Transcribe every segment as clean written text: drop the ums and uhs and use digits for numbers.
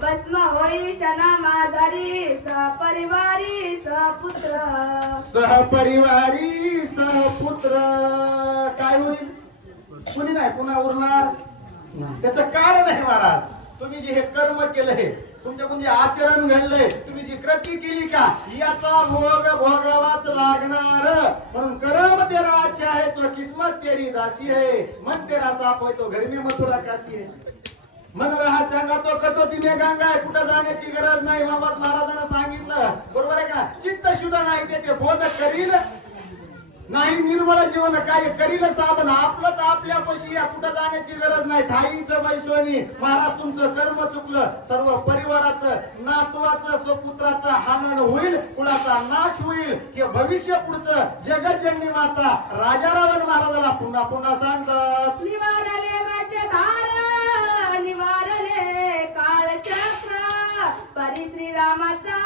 भस्म होई चना माझारी सहपरिवारी सहपुत्र सहपरिवारी सहपुत्र काय होईल? कुणी नाही पुन्हा उरणार. त्याचं कारण आहे महाराज, तुम्ही जे हे कर्म केलंय, तुमच्या म्हणजे आचरण घडलंय, तुम्ही जी कृती केली का याचा भोग भोगावाच लागणार. म्हणून कर्म तेरा अच्छा है तो किस्मत तेरी दासी है, मन तेरा साप होय तो घर में मथुरा काशी है. मन रहा चांगा तो कटोती में गंगा आहे. कुठं जाण्याची गरज नाही. मोहम्मद महाराजांना सांगितलं, बरोबर आहे का? चित्त शुद्ध नाही ते बोध करील नाही, निर्मळ जीवन काय करील साबण. आपलंच आपल्यापाशी या, कुठं जाण्याची गरज नाही. ठाईचं बैसोनी. महाराज तुमचं कर्म चुकलं, सर्व परिवाराचं, नातवाचं, स्वपुत्राचं हाणण होईल, कुळाचा नाश होईल. हे भविष्य पुढचं जगज्जननी माता राजा रावण महाराजाला पुन्हा पुन्हा सांगतात. निवारले माझे धार, निवारले काळचक्र, परी श्रीरामाचा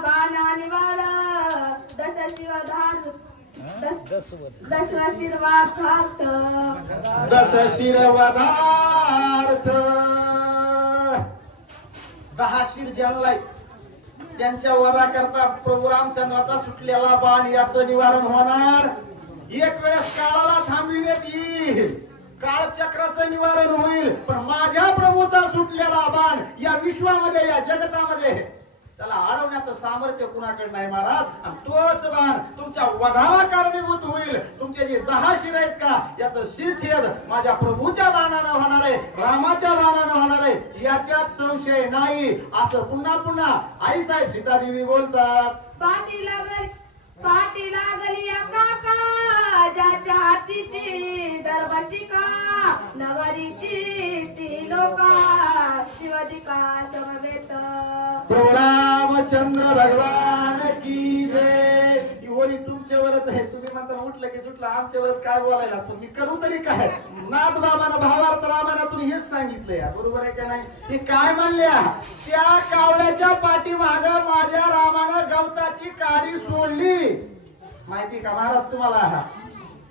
बाणा निवार, दशशिवधार दशशिरवाधार्थ दशशिरवधार्थ. 10 शिर ज्यांना त्यांच्या वधाकरता प्रभू रामचंद्राचा सुटलेला बाण याचं निवारण होणार. एक वेळेस काळाला थांबविण्यात येईल, काळचक्राचं निवारण होईल, पण माझ्या प्रभूचा सुटलेला बाण या विश्वामध्ये, या जगतामध्ये त्याला अडवण्याचं सामर्थ्य कुणाकडे नाही महाराज. आणि तोच बाण तुमच्या वधाला कारणीभूत होईल. तुमचे जे 10 शिर आहेत का याचं शिरछेद माझ्या प्रभूच्या बाणानं होणार आहे, रामाच्या बाणानं होणार आहे, याच्यात संशय नाही. असं पुन्हा पुन्हा आई साहेब सीतादेवी बोलतात. पाटी लागली काका, ज्याच्या हातीची दरवशिका, नवरीची ती लोका, शिवदिका समवेत. प्रभू रामचंद्र भगवान की जय. ही ओळी तुमच्यावरच आहे. तुम्ही म्हणता उठलं की सुटलं, आमच्यावरच काय बोलायला, पण मी करू तरी काय? नाथ बाबांना भावार्थ रामायणातून हेच सांगितलंय, बरोबर आहे का नाही? हे काय म्हणल्या, त्या कावळ्याच्या पाठीमाग माझ्या रामानं गवताची काडी सोडली. माहिती का महाराज तुम्हाला?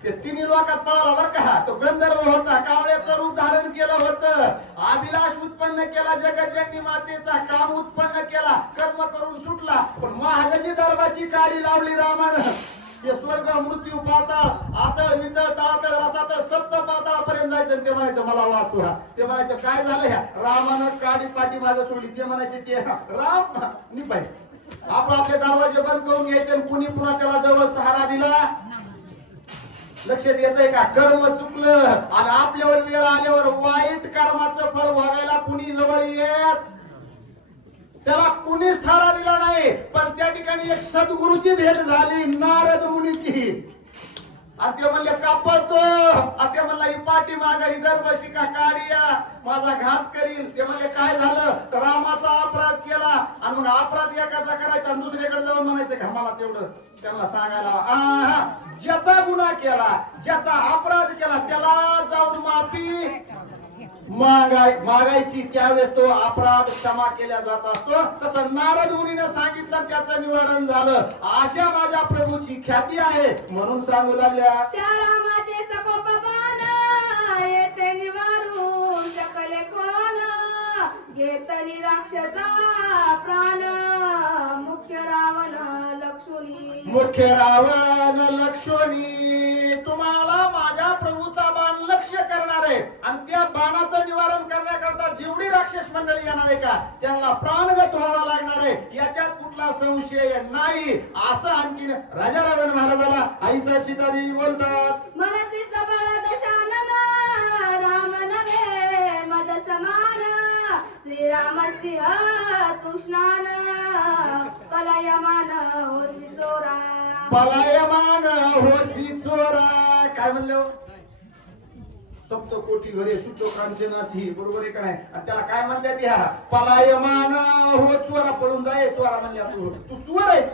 ते तिन्ही लोकात पळाला बर का. तो गंधर्व होता, कावळ्याचं रूप धारण केलं होतं, अभिलाष उत्पन्न केला, जगज्जननी मातेचा काम उत्पन्न केला, कर्म करून सुटला. पण महागजी दर्भाची काडी लावली रामानं. हे स्वर्ग मृत्यू पाताळ, आतळ वितळ तळातळ रसातळ सप्त पाताळापर्यंत जायचं. ते म्हणायचं मला वाचवा. ते म्हणायचं काय झालं ह्या रामानं काडी पाठीमागे सोडली. ते म्हणायचे ते राम निपाय. आपण आपले दरवाजे बंद करून घ्यायचे आणि कुणी पुन्हा त्याला जवळ सहारा दिला. लक्षात येतंय का? कर्म चुकलं आणि आपल्यावर वेळ आल्यावर वाईट कर्माचं फळ भोगायला कुणी जवळ येत, त्याला कुणीच थारा दिला नाही. पण त्या ठिकाणी एक सद्गुरूची भेट झाली, नारद मुनीची. आणि ते म्हणले कापळतो. ते म्हणला ही पाठीमाग ही दरवर्षिका काढिया, माझा घात करील. ते म्हणले काय झालं? तर रामाचा अपराध केला. आणि मग अपराध एकाचा करायचा आणि दुसऱ्याकडे जाऊन म्हणायचं का मला तेवढं त्यांना सांगायला. ज्याचा गुन्हा केला, ज्याचा अपराध केला त्याला जाऊन माफी मागायची. त्यावेळेस तो अपराध क्षमा केला जात असतो. तसं नारद मुनीने सांगितलं, त्याचं निवारण झालं. अशा माझ्या प्रभूची ख्याती आहे म्हणून सांगू लागल्या. त्या रामाचे सकोप बाण येते निवारू शकले कोण, घेतली राक्षसा प्राण, मुख्य रावण लक्ष्मणी. मुख्य रावण लक्ष्मणी. तुम्हाला माझ्या प्रभूचा बाण लक्ष्य करणार आहे आणि त्या बाणाचं निवारण करण्याकरता जेवढी राक्षस मंडळी येणार आहे का त्यांना प्राणगत व्हावा लागणार आहे, याच्यात कुठला संशय नाही. असं आणखीन राजा रावण महाराजाला आई साहेब सीतादेवी बोलतात. मनसी सबळ दशानन, राम नव्हे मद समान, श्रीराम सिंह तुष्णान, पलायमान होसी चोरा. पलायमान होसी चोरा. काय म्हणलं? सप्त कोटी घरे सुटो कांचनाची, बरोबर आहे का नाही? त्याला काय म्हणतात? ह्या पलायमान हो चोरा, पळून जाय चोरा म्हणल्या. तू चोर आहेस,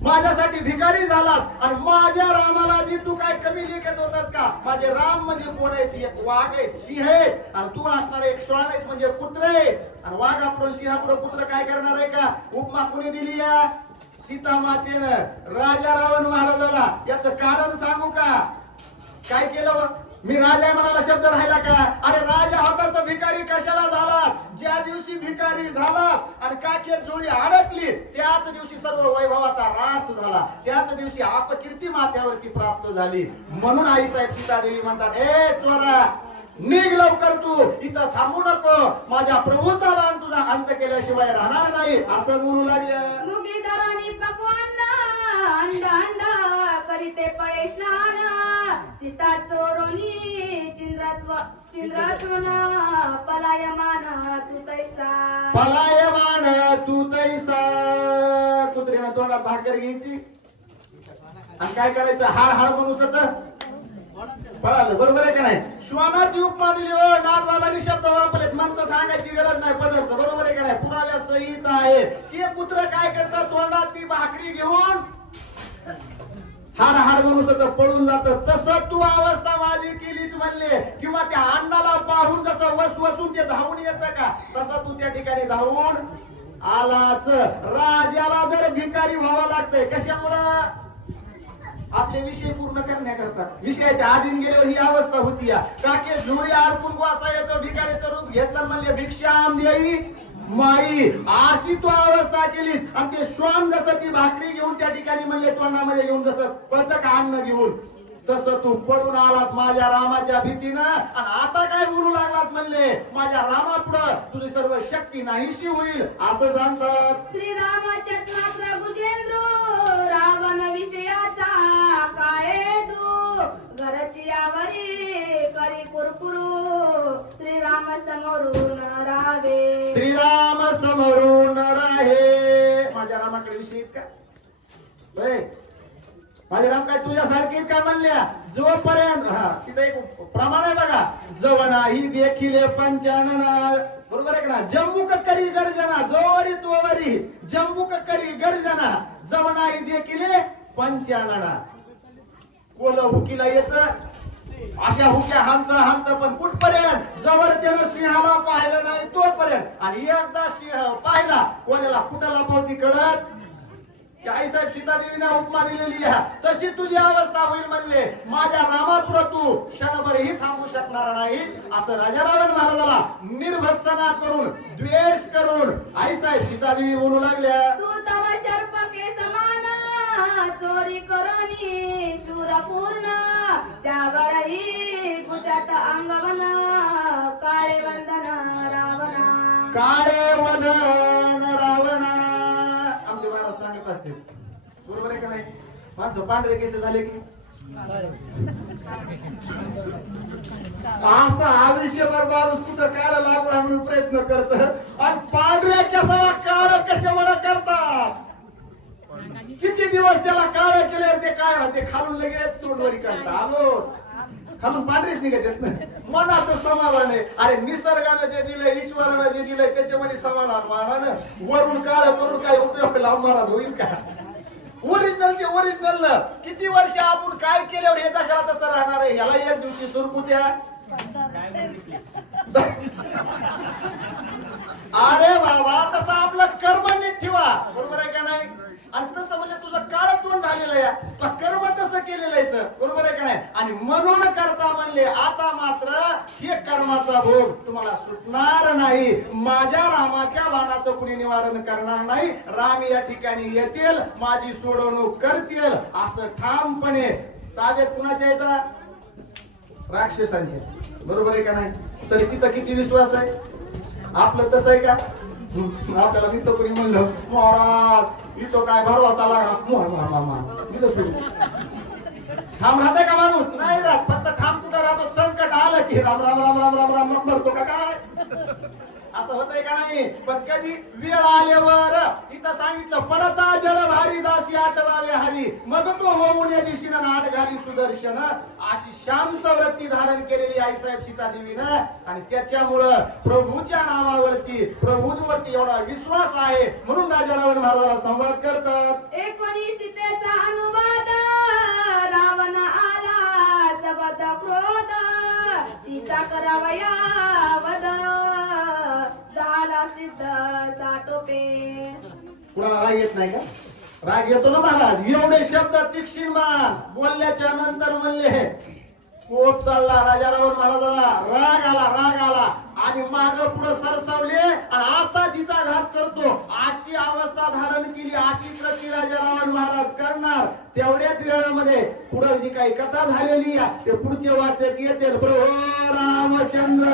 माझ्यासाठी भिकारी झालास. आणि माझ्या रामाला जी तू काय कमी लेखत होतास का? माझे राम म्हणजे कोण आहेत? एक वाघ आहेत, सिंह आहेत, आणि तू असणार एक श्वान आहेस म्हणजे पुत्र आहेस. आणि वाघ आपण सिंहापुढे पुत्र काय करणार आहे का? उपमा कुणी दिली या सीता मातेनं राजा रावण महाराजाला. याचं कारण सांगू का? काय केलं? मी राजा म्हणाला शब्द राहिला का? अरे राजा होता तर भिकारी कशाला झाला? ज्या दिवशी दिवशी भिकारी झालात आणि काखेत जोळी अडकली, त्याच दिवशी सर्व वैभवाचा रास झाला, त्याच दिवशी अपकीर्ती माथ्यावरती प्राप्त झाली. म्हणून आईसाहेब सीतादेवी म्हणतात, ए चोरा, निघ लवकर, तू इथं थांबू नको, माझ्या प्रभूचा बाण तुझा अंत केल्याशिवाय राहणार नाही, असं बोलू लागल्या. मुगीधरानी पक्वान्न अंड अंड करीते पळे स्नान, सीता चोरोनी चिंद्रातून पलायमान तू तैसा. पलायमान तू तैसा. कुत्र्यानं तोंडात भाकर घ्यायची आणि काय करायचं, हाड हाड म्हणून पळालं. बरोबर आहे का नाही? श्वानाची उपमा दिली हो, नाथ बाबांनी शब्द वापरलेत, मंत्र सांगायची गरज नाही पदरचं. बरोबर आहे का नाही? पुराव्या सहित आहे. ते कुत्र काय करतात, तोंडात ती भाकरी घेऊन हाड हाड म्हणून पळून जातं. तसं तू अवस्था माझी केलीच म्हणले, किंवा त्या अन्नाला पाहून जसं वसून ते धावून येतं का, तसं तू त्या ठिकाणी धावून आलाच. राजाला जर भिकारी व्हावं लागतंय कशामुळं? आपले विषय पूर्ण करण्याकरता. विषयाच्या आधीन गेल्यावर ही अवस्था होती. काके जुळी अडकून वासा येतो, भिकारीचं रूप घेतलं म्हणले भिक्षाम देई माई, अशी तू अवस्था केलीस. आणि ते श्वान जसं ती भाकरी घेऊन त्या ठिकाणी म्हणले तोंडामध्ये घेऊन जसं पळतं का अन्न घेऊन, तसं तू पळून आलास माझ्या रामाच्या भीतीनं. आणि आता काय बोलू लागलास म्हणले, माझ्या रामापुढं तुझी सर्व शक्ती नाहीशी होईल, असं सांगतात. श्रीरामाच्या प्रभुजेंद्र रावण विषयाचा काय तू, घरची आवरी करी कुरकुरू, श्रीराम समोरून राहावे. श्रीराम समोरून राहे. माझ्या रामाकडे विषय का होय? माझे राम काय तुझ्यासारखे का म्हणल्या? जोपर्यंत तिथे एक प्रमाण आहे बघा, जवनाही देखिले पंचानना. बरोबर आहे का? जम्मुक करी गर्जना, जोवरी तोवरी जम्मुक करी गर्जना, जवनाही देखिले पंचानना. कोल हुकीला येत, अशा हुक्या हांत हांत, पण कुठपर्यंत? जवळ त्यानं सिंहाला पाहिलं नाही तोपर्यंत. आणि एकदा सिंह पाहिला, कोणाला कुठाला पावती कळत. आईसाहेब सीतादेवीने उपमा दिलेली आहे, तशी तुझी अवस्था होईल म्हणले. माझ्या रामापुढे तू क्षणभरही थांबू शकणार नाही, असं राजा रावण महाराजाला निर्भत्सना करून, द्वेष करून आईसाहेब सीतादेवी बोलू लागल्या. तू तव शर्पके समान चोरी करोनी शूरपूर्ण, त्यावरही कुचात अंगवन काळे वंदन रावणा. काळे वदन रावणा. आमचे महाराज सांगत असते, बरोबर आहे का नाही? माणसं पांढरे केस झाले की असं आयुष्यभर माणूस कुठं काळ लागू म्हणून प्रयत्न करत, आणि पांढऱ्या केसाला काळ कशामुळे करतात? किती दिवस त्याला काळ केल्यावर ते काय राहते, खालून लगेच तोंडवरी काढतात. आलो खालून पांढरेच निघत येत नाही. मनाचं समाधान आहे. अरे निसर्गानं जे दिलंय, ईश्वरानं जे दिलंय, त्याच्यामध्ये समाधान मानानं. वरून काळ करून काय उपयोग लावणारा होईल का? ओरिजिनल ते ओरिजिनल. किती वर्ष आपण काय केल्यावर हे जशाला तसं राहणार आहे. याला एक दिवशी सुरकुत्या. अरे बाबा, तसं आपलं कर्म नीट ठेवा. बरोबर आहे का नाही? आणि तसं म्हणजे तुझं काळ तोंड झालेलं आहे, कर्म तसं केलेलं आहे. बरोबर आहे का नाही? आणि म्हणून करता म्हणले, आता मात्र हे कर्माचा भोग तुम्हाला सुटणार नाही. माझ्या रामाच्या बाणाचं कुणी निवारण करणार नाही. राम या ठिकाणी येतील, माझी सोडवणूक करतील, असं ठामपणे. ताब्यात कुणाच्या येतात? राक्षसांचे. बरोबर आहे का नाही? तरी तिथं किती विश्वास आहे? आपलं तसं आहे का? आपल्याला नुसतं कोणी म्हणलं, महाराज इथं काय भरवसा लागला, ठाम राहते का माणूस? नाही राहत. फक्त ठाम कुठं राहतो? संकट आलं की राम राम राम राम राम राम मग भरतो का काय? असं होतंय का नाही? पण कधी वेळ आल्यावर इथं सांगितलं, पडता जळ भारी दासी आठवावे हरी, मग तो होऊन या दिशेनं नाट घाली सुदर्शन. अशी शांत वृत्ती धारण केलेली आईसाहेब सीतादेवीनं. आणि त्याच्यामुळं प्रभूच्या नावावरती, प्रभूवरती एवढा विश्वास आहे, म्हणून राजा रावण महाराजाला संवाद करतात. 19 सीतेचा अनुवाद, रावण आला सबद क्रोध, तिचा करावया वध, झाला सिद्ध साटोपे. कुणाला राग येत नाही का? राग येतो ना महाराज. एवढे शब्द तीक्ष्णमान बोलल्याच्या नंतर म्हणले, कोप चढला राजा रावण महाराजाला. राग आला, राग आला. आणि आणि माग पुढे सरसवले आणि आता जिचा घात करतो अशी अवस्था धारण केली. अशी कृती राजा रावण महाराज करणार. तेवढ्याच वेळामध्ये पुढे जी काही कथा झालेली आहे ते पुढचे वाचक येतील. प्रभू रामचंद्र